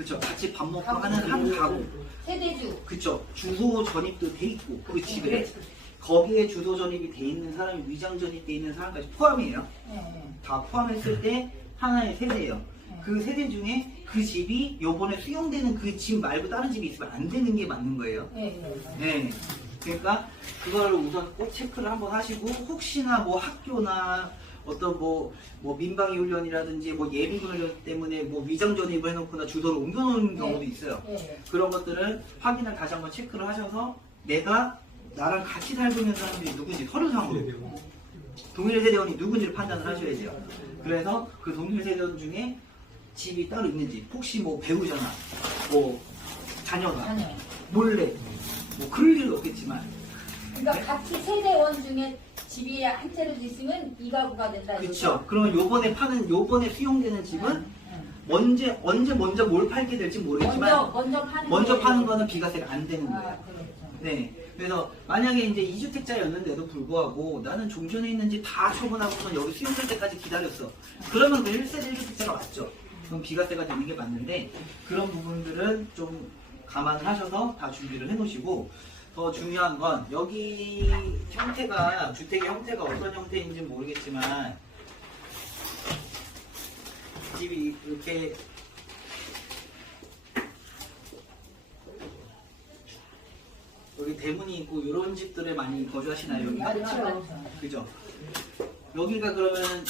그쵸. 같이 밥 먹고 하는 한 가구. 세대주. 그쵸. 주소 전입도 돼 있고 그 집에 거기에 주소 전입이 돼 있는 사람이 위장 전입돼 있는 사람까지 포함이에요. 다 포함했을 때 하나의 세대예요. 그 세대 중에 그 집이 요번에 수용되는 그 집 말고 다른 집이 있으면 안 되는 게 맞는 거예요. 네. 그러니까 그거를 우선 꼭 체크를 한번 하시고 혹시나 뭐 학교나 어떤 뭐 민방위 훈련이라든지 뭐 예비 훈련 때문에 뭐 위장 전입을 해놓거나 주소를 옮겨놓는 경우도 있어요. 그런 것들은 확인을 다시 한번 체크를 하셔서 내가 나랑 같이 살고 있는 사람들이 누군지 서류상으로 동일 세대원이 누군지를 판단을 하셔야 돼요. 그래서 그 동일 세대원 중에 집이 따로 있는지 혹시 뭐 배우잖아, 뭐 자녀가 몰래 뭐 그럴 일은 없겠지만 그러니까 같이 세대원 중에 집이 한 채로 있으면 이 가구가 된다. 그렇죠. 그러면 요번에 수용되는 집은 언제 먼저 뭘 팔게 될지 모르겠지만 먼저 파는 거는 비과세가 안 되는 거예요. 네. 그래서 만약에 이제 2주택자였는데도 불구하고 나는 종전에 있는 집 다 처분하고서 여기 수용될 때까지 기다렸어. 그러면 그 1세대 1주택자가 맞죠. 그럼 비과세가 되는 게 맞는데 그런 부분들은 좀 감안을 하셔서 다 준비를 해 놓으시고 더 중요한 건 여기 형태가 주택의 형태가 어떤 형태인지 모르겠지만 집이 이렇게 여기 대문이 있고 이런 집들에 많이 거주하시나요? 여기? 그죠? 여기가 그러면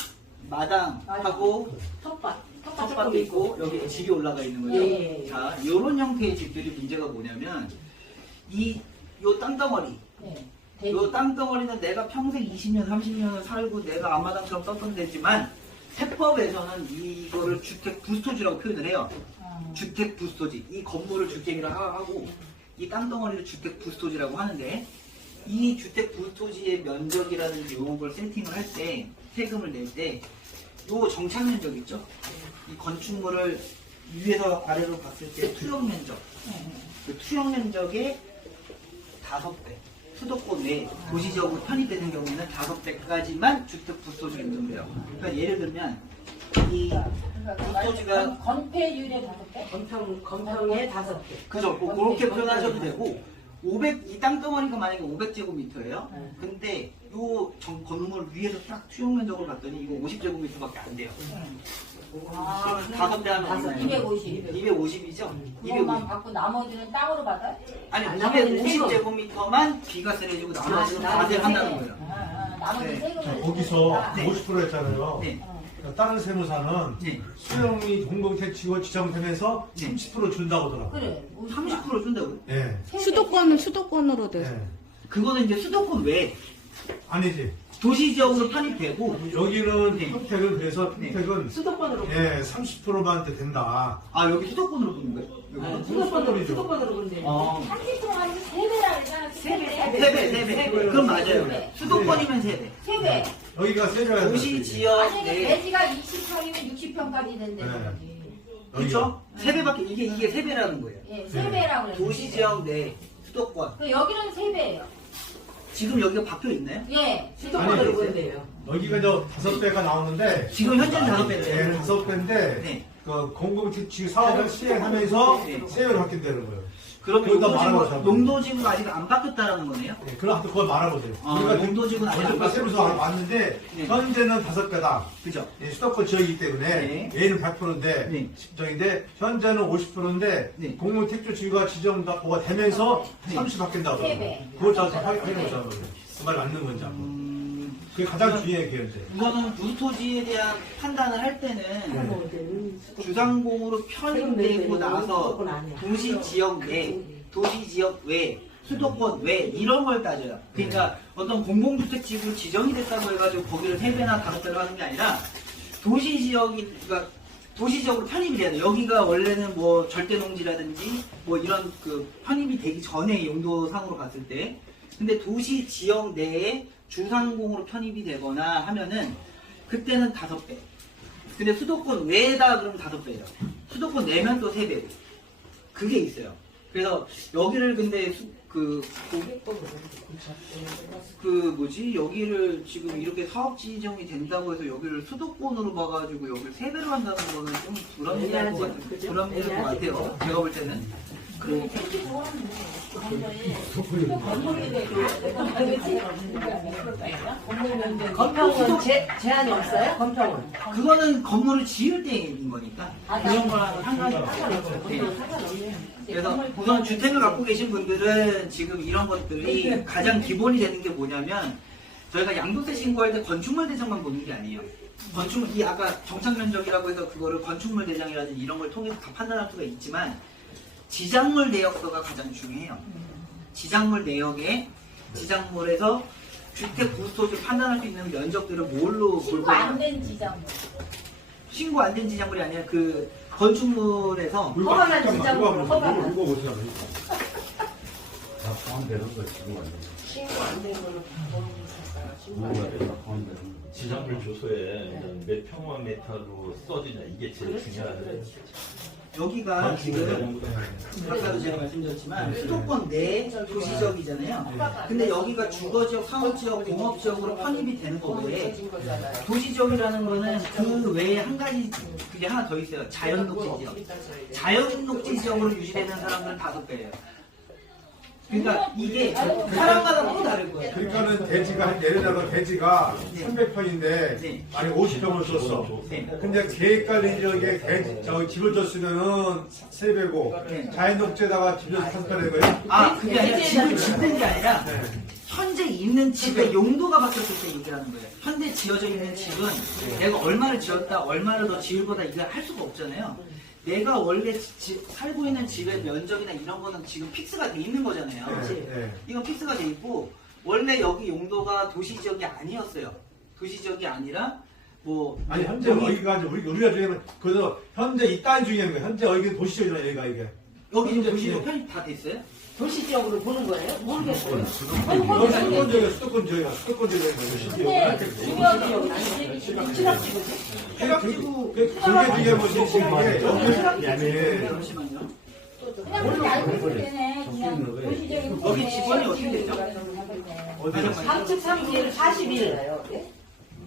마당하고 텃밭도 있고 여기 집이 올라가 있는 거죠? 자, 이런 형태의 집들이 문제가 뭐냐면 요 땅덩어리 요 땅덩어리는 내가 평생 20년, 30년을 살고 내가 앞마당처럼 썼던 데지만 세법에서는 이거를 주택 부스토지라고 표현을 해요. 주택 부스토지. 이 건물을 주택이라고 하고 이 땅덩어리를 주택 부스토지라고 하는데 이 주택 부스토지의 면적이라든지 이런 걸 세팅을 할 때 세금을 낼 때 요 정착 면적 있죠? 이 건축물을 위에서 아래로 봤을 때 투영 면적 그 투영 면적의 5배 수도권 내 도시지역으로 편입되는 경우에는 5배까지만 주택 부스토지가 인정돼요. 그러니까 예를 들면 이 부스토지가 건폐율의 5배? 건평의 5배. 그죠? 뭐 그렇게 표현하셔도 되고 이 땅덩어리가 만약에 500제곱미터예요. 근데 요 건물 위에서 딱 투영 면적을 봤더니 이거 50제곱미터밖에 안 돼요. 그러면 5배 하면 얼마예요? 250이죠? 이것만 받고 나머지는 땅으로 받아요? 아니 250제곱미터만 비과세를 해주고 나머지는 과세를 한다는 거예요. 나머지 네. 세금을 거기서 네. 50% 했잖아요. 네. 다른 세무사는 네. 수령이 공동택지로 지정되면서 네. 30% 준다고 하더라고요. 그래 30% 준다고요? 예. 수도권으로 돼서. 예. 그거는 이제 수도권 외에 아니지. 도시지역으로 편입되고 여기는 네. 평택은 그래서 평택은 수도권으로. 예, 30%만 된다. 아 여기 수도권으로 보는 거예요? 여기는? 수도권으로 수도권으로 본대. 30% 아니고 3배라 그러잖아. 3배. 그럼 맞아요. 수도권이면 3배. 3배. 여기가 세져야 돼. 도시지역 만약에 내 대지가 20평이면 60평까지 된다는 거지. 그렇죠? 3배밖에 이게 3배라는 거예요. 예, 3배라고 그래요. 도시지역 내 수도권. 그 여기는 3배예요. 지금 여기가 박혀 있나요? 예. 수도권으로 아니, 본대요. 여기가 저 5배가 나오는데 지금 현재는 5배인데. 예, 5배인데 네. 그 공공택지 사업을 시행하면서 네. 세율을 바뀐다는 거예요. 그러면 거기다 말아보자고. 용도지구가 아직 안 바뀌었다는 거네요? 예, 그럼 그걸 말아보세요. 아, 용도지구는 아직 안 먼저 세무서 바뀌었고. 왔는데 네. 현재는 5배다. 그죠? 예, 수도권 지역이기 때문에 네. 얘는 100%인데 네. 집정인데 현재는 50%인데 네. 공무택지가 지정가 되면서 네. 30 바뀐다고 세 그러고 배. 그걸 잘 확인해보자는 거예요. 그 말이 맞는 건지 한번. 그게 가장 중요해요, 그게 이제. 우선은 부스토지에 대한 판단을 할 때는 네. 주상공으로 편입되고 나서 수도권 아니야. 도시지역 내, 도시지역 외, 수도권 외 이런 걸 따져요. 그러니까 어떤 공공주택지구 지정이 됐다고 해가지고 거기를 3배나 5배로 하는 게 아니라 그러니까 도시지역으로 편입이 돼야 돼요. 여기가 원래는 뭐 절대농지라든지 뭐 이런 그 편입이 되기 전에 용도상으로 봤을 때 근데 도시지역 내에 주상공으로 편입이 되거나 하면은 그때는 5배. 근데 수도권 외에다 그러면 5배예요. 수도권 내면 또 3배고. 그게 있어요. 그래서 여기를 근데 여기를 지금 이렇게 사업 지정이 된다고 해서 여기를 수도권으로 봐가지고 여기를 3배로 한다는 거는 좀 불합리할 것 같아요. 불합리할 것 같아요. 제가 볼 때는. 건평은 제한이 없어요? 건평은? 그거는 건물을 지을 때인 거니까 그런 거랑 상관없어요. 네. 그래서 우선 주택을 갖고 계신 분들은 지금 이런 것들이 가장 기본이 되는 게 뭐냐면 저희가 양도세 신고할 때 건축물 대장만 보는 게 아니에요. 이 아까 정착 면적이라고 해서 그거를 건축물 대장이라든지 이런 걸 통해서 다 판단할 수가 있지만 지작물 내역서가 가장 중요해요. 지작물 내역에 지작물에서 주택 구소를 판단할 수 있는 면적들을 뭘로 볼 신고 거냐? 안 된 지점. 신고 안 된 지작물이 아니라 그 건축물에서 허가난 지장으로 허가난. 이거 보세요. 다 포함되는 거 지금 완전 신고 안 된 걸로 누가 내가 포함되는 거. 지상물 조서에 몇 평방미터로 써지냐 이게 제일 중요하거든요. 여기가 지금 아까도 제가 말씀드렸지만 수도권 내 도시지역이잖아요. 근데 여기가 주거지역, 상업지역, 공업지역으로 편입이 되는 거고요. 도시지역이라는 거는 그 외에 한 가지 그게 하나 더 있어요. 자연녹지지역. 자연녹지지역으로 유지되는 사람들은 5배예요. 그러니까 이게 사람마다 또 다를 거예요. 그러니까는 대지가 한 예를 들어 대지가 네. 300평인데 네. 만약 50평을 썼어. 네. 근데 계획관리 지역에 집을 줬으면은 3배고 네. 자연녹지에다가 집을 산다는 거예요? 아, 그게 아니라 집을 짓는 게 아니라 네. 현재 있는 집의 용도가 바뀌었을 때 얘기하는 거예요. 현재 지어져 있는 집은 내가 얼마를 지었다, 얼마를 더 지을 거다 이걸 할 수가 없잖아요. 내가 원래 살고 있는 집의 면적이나 이런 거는 지금 픽스가 돼 있는 거잖아요. 네. 이건 픽스가 돼 있고 원래 여기 용도가 도시지역이 아니었어요. 도시지역이 아니라 뭐 아니 현재 여기가 우리가 중에는 그래서 현재 이 땅 중요한 거예요. 현재 여기는 도시지역이잖아 여기가 이게. 여기 현재 도시지역 편입 다 돼 있어요? 도시지역으로 보는 거예요? 모르겠어요. 여기 수도권 지역이야 수도권 지역이야 근데 중요한 친학지구지? 해락지구 그게 중요한 거지 지금 이게 잠시만요. 그냥 그렇게 알고 있으면 되네. 그냥 도시적인 여기 지번이 어떻게 되죠? 방축 3기를 40일.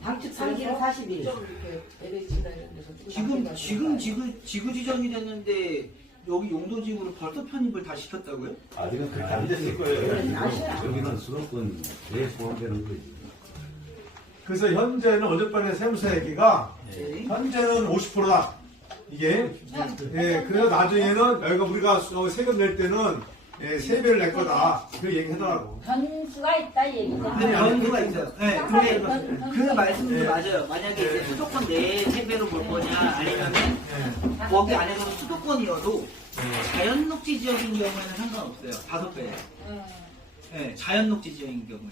방축 3기를 40일. 지금 지구 지정이 됐는데 여기 용도지구로 벌써 편입을 다 시켰다고요? 아직은 그렇게 안 됐을 거예요. 여기는 수도권 내에 포함되는 거지. 그래서 현재는 어젯밤에 세무사 얘기가 네. 현재는 50%다 이게 예 그래서 나중에는 여기가 우리가 세금 낼 때는 3배를 낼 거다 그 얘기 하더라고. 변수가 있다 이 얘기죠. 근데 변수가 있어요. 네, 근데 그 말씀도 맞아요. 만약에 이제 수도권 내에 3배로 볼 거냐 아니면은 거기 안에서는 수도권이어도 자연녹지 지역인 경우에는 상관없어요. 5배예요. 네, 자연녹지 지역인 경우에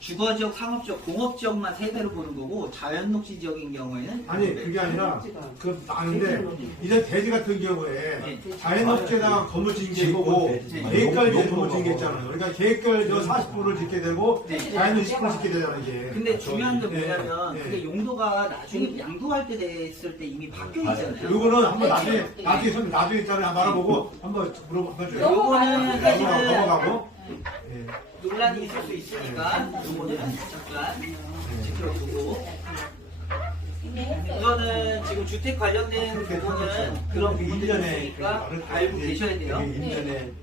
주거지역, 상업지역, 공업지역만 3배로 보는 거고 자연녹지 지역인 경우에는 아니 5배. 그게 아니라 그 아닌데 이제 대지 같은 경우에 자연업체에다가 건물 짓는 게 있고 계획관리에 건물 짓는 게 있잖아요. 그러니까 계획관리 40%를 짓게 되고 자연은 20% 짓게 되잖아 이게. 근데 중요한 게 뭐냐면 네. 그게 용도가 나중에 양도할 때 됐을 때 이미 바뀌어 있잖아요. 요거는 한번 나중에 있잖아요. 말아보고 한번 한번 줘요. 요거는 사실은 넘어가고. 예. 논란이 있을 수 있으니까 요거는 잠깐 지켜두고 이거는 지금 주택 관련된 부분은 그런 부분들이 있으니까 알고 계셔야 돼요.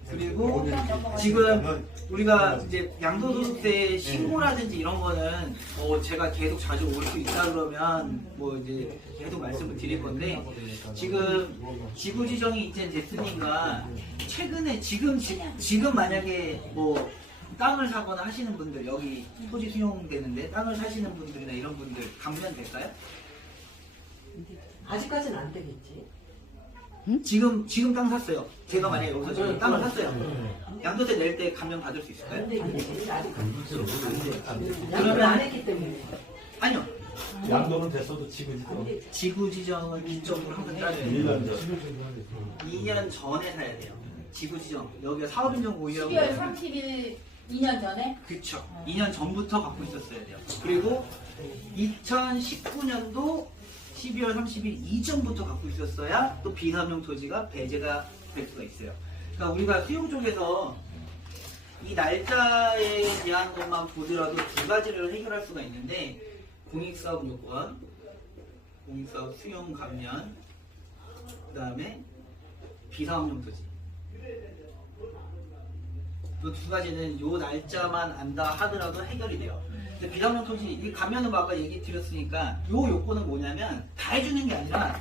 그리고 지금 우리가 이제 양도소득세 신고라든지 이런 거는 제가 계속 자주 올 수 있다 그러면 뭐 이제 계속 말씀을 드릴 건데 지금 지구 지정이 이제 됐으니까 최근에 지금 만약에 뭐 땅을 사거나 하시는 분들 여기 토지 수용되는데 땅을 사시는 분들이나 이런 분들 가면 될까요? 아직까지는 안 되겠지. 지금 땅 샀어요. 제가 만약에 여기서 저기 땅을 샀어요. 양도세 낼 때 감면 받을 수 있을까요? 안 되겠지. 아직 그러면 안 했기 때문에. 아니요. 양도는 됐어도 지금도 지구 지정을 기점으로 한번 따져야 돼요. 1년 전. 2년 전에 사야 돼요. 지구 지정. 여기가 사업인정 고유라고. 12월 30일 2년 전에 그쵸. 2년 전부터 갖고 있었어야 돼요. 그리고 2019년도 12월 30일 이전부터 갖고 있었어야 또 비사업용 토지가 배제가 될 수가 있어요. 그러니까 우리가 수용 쪽에서 이 날짜에 대한 것만 보더라도 두 가지를 해결할 수가 있는데 공익사업 요건, 공익사업 수용 감면, 그 다음에 비사업용 토지. 이 두 가지는 요 날짜만 안다 하더라도 해결이 돼요. 근데 비사업용 토지, 이 감면은 아까 얘기 드렸으니까 요 요건은 뭐냐면 다 해주는 게 아니라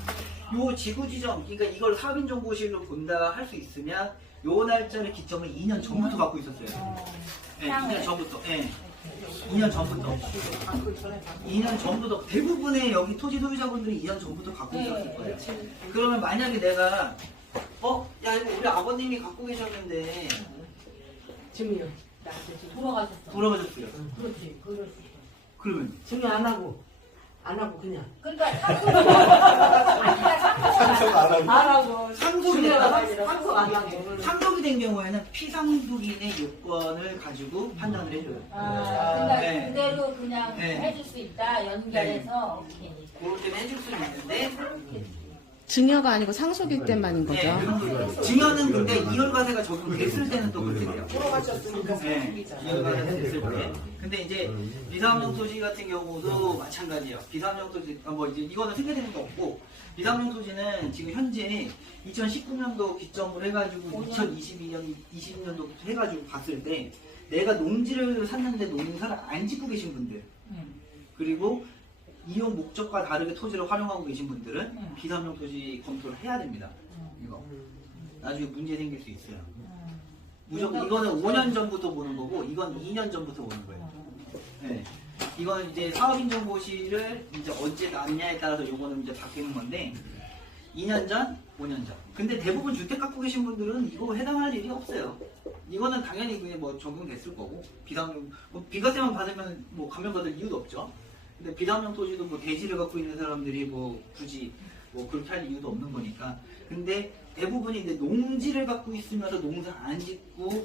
요 지구 지정, 그러니까 이걸 사업인정보실로 본다 할 수 있으면 요 날짜를 기점을 2년 전부터 갖고 있었어요. 네, 2년 전부터. 네. 2년 전부터. 2년 전부터. 대부분의 여기 토지 소유자분들이 2년 전부터 갖고 있었을 거예요. 그러면 만약에 내가, 야, 이거 우리 아버님이 갖고 계셨는데, 증여. 나한테 지금 돌아가셨어. 돌아가셨어요. 그렇지. 그럴 수 있어. 그러면, 증여 안 하고 그냥. 그러니까 상속 안 하고. 상속이 증여가 됐다가 아니라 상속 안 하고. 상속이 된 경우에는 피상속인의 요건을 가지고 판단을 해줘요. 그러니까 네. 그대로 그냥 네. 해줄 수 있다 연결해서 오케이. 그럴 때는 해줄 수는 있는데, 증여가 아니고 상속일 때만인 거죠. 네, 증여는 근데 이월과세가 적용됐을 때는 또 그렇게 돼요. 네, 이월과세가 됐을 때. 근데 이제 비사업용 토지 같은 경우도 마찬가지예요. 비사업용 토지, 뭐 이제 이거는 생겨되는 거 없고, 비사업용 토지는 지금 현재 2019년도 기점으로 해가지고 2020년도부터 해가지고 봤을 때 내가 농지를 샀는데 농사를 안 짓고 계신 분들, 그리고 이용 목적과 다르게 토지를 활용하고 계신 분들은 비사업용 토지 검토를 해야 됩니다. 이거 나중에 문제 생길 수 있어요. 무조건 이거는 5년 전부터 보는 거고 이건 2년 전부터 보는 거예요. 네. 이거는 이제 사업인정고시를 이제 언제 났냐에 따라서 요거는 이제 바뀌는 건데 2년 전, 5년 전. 근데 대부분 주택 갖고 계신 분들은 이거 해당할 일이 없어요. 이거는 당연히 그냥 뭐 적용됐을 거고 비사업용 뭐 비과세만 받으면 뭐 감면받을 이유도 없죠. 근데 비사업용 토지도 뭐 대지를 갖고 있는 사람들이 뭐 굳이 뭐 그렇게 할 이유도 없는 거니까. 근데 대부분이 이제 농지를 갖고 있으면서 농사 안 짓고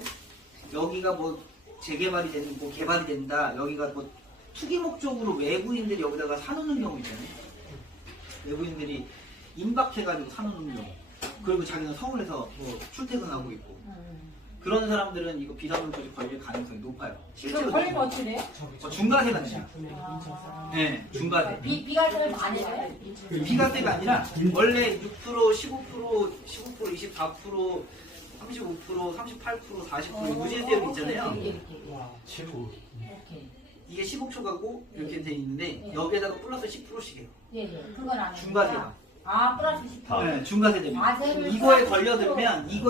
여기가 뭐 재개발이 되는 뭐 개발이 된다. 여기가 뭐 투기 목적으로 외국인들이 여기다가 사놓는 경우 있잖아요. 외국인들이 임박해가지고 사놓는 경우. 그리고 자기는 서울에서 뭐 출퇴근하고 있고. 그런 사람들은 이거 비사업용 토지 걸릴 가능성이 높아요. 실제로 걸리면 어떻게 돼요? 중과세가 돼요. 네, 중과세. 비과세를 안 해요? 비과세가 아니라 원래 6%, 15%, 24%, 35%, 38%, 40% 무제세율 있잖아요. 이게 15초가고 이렇게 돼 있는데 여기에다가 플러스 10%씩 해요. 예, 그건 안 해요. 중과세가. 플러스 10%. 네, 중과세 됩니다. 과세를 이거에 플러스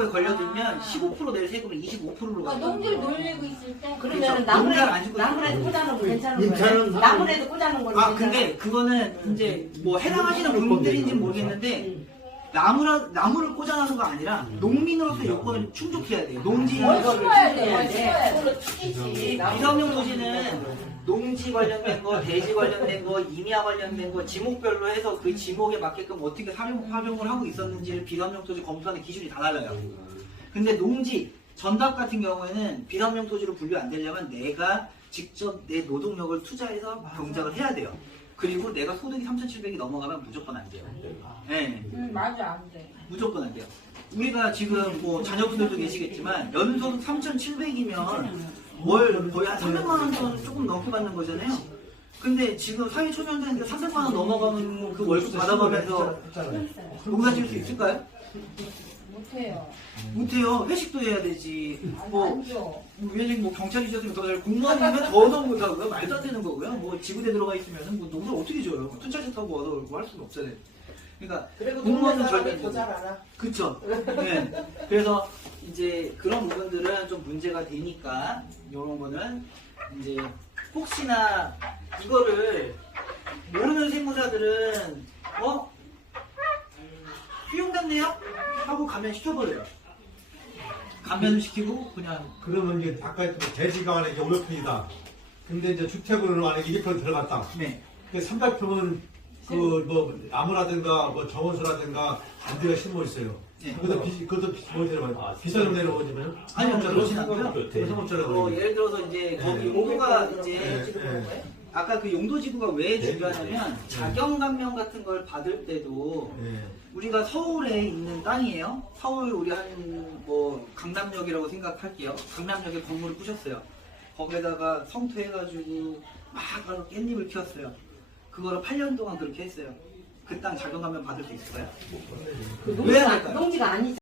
걸려들면 10%. 15% 낼 세금을 25%로 그러니까 가요. 농지를 놀리고 있을 때 그러면 농사를 안 짓고 나무라도 꽂아놓은 거 괜찮은 임차는 거예요? 나무라도 꽂아놓은 거는 아 근데 그거는 이제 뭐 해당하시는 분들인지는 모르겠는데 나무를 꽂아놓은 거 아니라 농민으로서 요건을 충족해야 돼요. 농지 뭘 심어야 돼? 뭘 네. 심어야 돼? 그걸로 이 튀기지. 비사업용 토지는 농지 관련된 거, 대지 관련된 거, 임야 관련된 거 지목별로 해서 그 지목에 맞게끔 어떻게 활용을 하고 있었는지를 비사업용 토지 검토하는 기준이 다 달라요. 근데 농지, 전답 같은 경우에는 비사업용 토지로 분류 안 되려면 내가 직접 내 노동력을 투자해서 경작을 해야 돼요. 그리고 내가 소득이 3,700이 넘어가면 무조건 안 돼요. 네. 맞아, 안 돼. 무조건 안 돼요. 우리가 지금 뭐 자녀분들도 계시겠지만 연소득 3,700이면 월 거의 한 300만 원 정도 조금 넘게 받는 거잖아요. 근데 지금 사회초년생인데 300만 원 넘어가면 그 월급 받아가면서 농사 지을 수 있을까요? 못해요. 못해요. 회식도 해야 되지. 안 줘. 회식 뭐 경찰이셨으면 더 잘, 공무원이면 더 너무 못하고요. 말도 안 되는 거고요. 뭐 지구대 들어가 있으면 뭐 농사 어떻게 지어요? 투자차 타고 와서 그러고 할 수는 없잖아요. 그러니까 공무원은 절대 더잘 알아. 그쵸. 네. 그래서 이제 그런 부분들은 좀 문제가 되니까 이런 거는 이제 혹시나 이거를 모르는 세무사들은 수용됐네요? 하고 감면 시켜버려요. 감면을 시키고 그냥 그러면 이제 아까 했던 대지가 만약에 500평이다. 근데 이제 주택으로는 만약에 200평 들어갔다. 네. 근데 300평은 그 뭐 나무라든가 뭐 정원수라든가 반대가 심어 있어요. 네. 그것도 뭐 내려가요? 비싸게 내려오지만 아니요, 그러진 않고요. 상업자라고. 예를 들어서 이제 거기 오가 이제 네, 네. 아까 그 용도지구가 왜 중요하냐면 자경감명 같은 걸 받을 때도 예. 우리가 서울에 있는 땅이에요. 서울 우리 한 뭐 강남역이라고 생각할게요. 강남역에 건물을 부셨어요. 거기에다가 성토해가지고 막 깻잎을 키웠어요. 그거를 8년 동안 그렇게 했어요. 그 땅 자경감명 받을 수 있을까요? 그 왜 안 할까요? 농지가 아니잖아.